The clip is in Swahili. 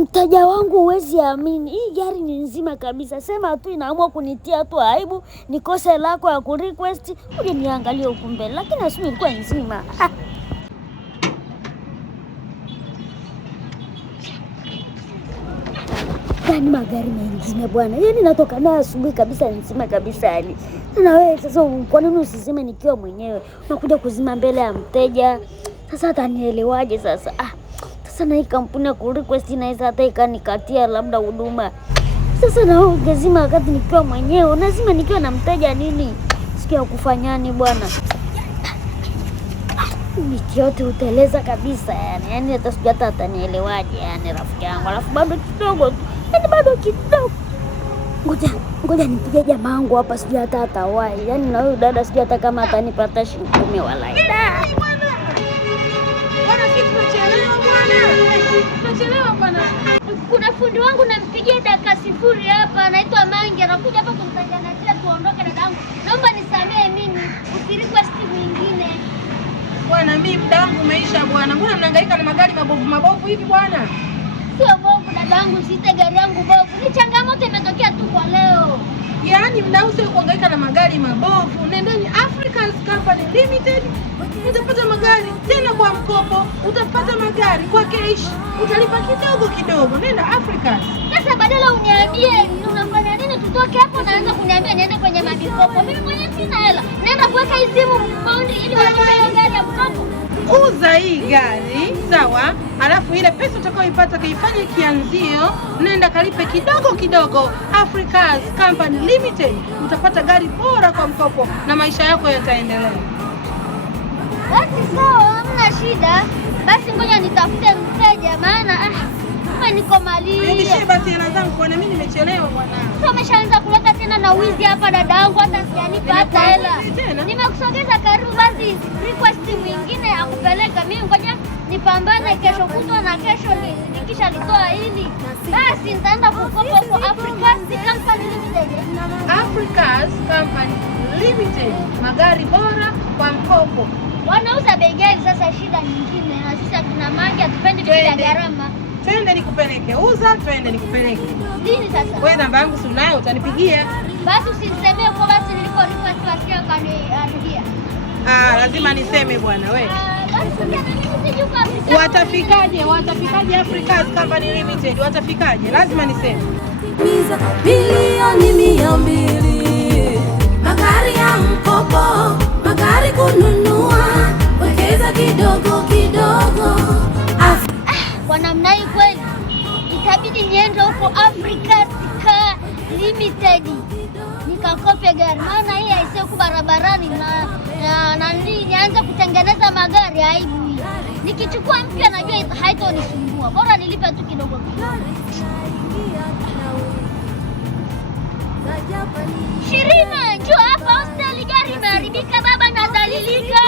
Mteja wangu huwezi amini, hii gari ni nzima kabisa. Sema tu inaamua kunitia tu aibu, nikose lako ya kurequest, uje niangalie huku mbele. Lakini asimu ilikuwa nzima. Yaani magari mengine bwana, yaani natoka nayo asubuhi kabisa nzima kabisa yani. Na wewe sasa kwa nini usizime nikiwa mwenyewe? Unakuja kuzima mbele ya mteja. Sasa atanielewaje sasa? Sasa na hii kampuni ya kurequest inaweza hata ikanikatia labda huduma. Sasa na wewe ungezima wakati nikiwa mwenyewe, unazima nikiwa na mteja nini? Sikia kufanyani bwana. Miti yote uteleza kabisa yani. Yaani hata sijui hata atanielewaje yani rafiki yangu. Alafu bado kidogo tu. Yaani bado kidogo. Ngoja nipige jamaa wangu hapa sijui hata atawahi. Yaani na huyu dada sijui hata kama atanipata shilingi 10 walai. Tunachelewa bwana. Kuna fundi wangu nampigia dakika 0 hapa, anaitwa Mangi, anakuja hapa kumtangazia tuondoke dadangu. Naomba nisamee mimi, usirequest mwingine. Bwana mimi muda wangu umeisha bwana. Mbona mnahangaika na magari mabovu hivi bwana? Sio bovu dadangu, sita gari yangu bovu. Ni changamoto imetokea tu kwa leo. Yaani muda huu sio kuhangaika na magari mabovu. Nendeni Africans Company Limited. Utapata magari tena kwa mkopo, utapata magari kwa cash, utalipa kidogo kidogo. Nenda Africans. Sasa badala uniambie unafanya nini tutoke hapo, naanza kuniambia niende kwenye mikopo. Mimi mwenyewe sina hela. Naenda kuweka hii simu paundi ili wanipe gari ya mkopo. Uza hii gari, sawa? Alafu ile pesa utakayoipata kaifanye kianzio, nenda kalipe kidogo kidogo. Africans Company Limited. Utapata gari bora kwa mkopo na maisha yako yataendelea. Basi sawa, hamna shida. Basi ngoja nitafute mteja maana kama niko mali. Nirudishie basi hela zangu bwana, mimi nimechelewa bwana. Sasa umeshaanza kuleta tena na wizi hapa dadangu, hata sijanipa hata hela. Nimekusogeza karibu, basi request mwingine akupeleka. Mimi ngoja nipambane kesho kutwa na kesho nikisha litoa hili. Basi nitaenda kukopa kwa Africans Company Limited. Africans Company Limited. Magari bora kwa mkopo. Wanauza bei gani sasa? Shida nyingine na sisi hatuna mali, hatupendi vitu vya gharama. Twende nikupeleke. Uza, twende nikupeleke. Nini sasa? Wewe namba yangu si unayo, utanipigia. Basi usinisemee kwa basi niliko request wasia kanipigia. Lazima niseme bwana wewe. Basi Watafikaje Africans Company Limited? Watafikaje? Lazima niseme. Milioni 200. Magari ya mkopo, magari kununua, wekeza kidogo kidogo. Kwa namna hii kweli itabidi niende huko Africans Limited nikakope gari, maana hii haisio kwa barabarani na nianze kutengeneza magari aibu hii. Nikichukua mpya najua haitonisumbua, bora nilipe tu kidogo kidogo. Shirima, njoo hapa hosteli, gari imeharibika baba, nadhalilika.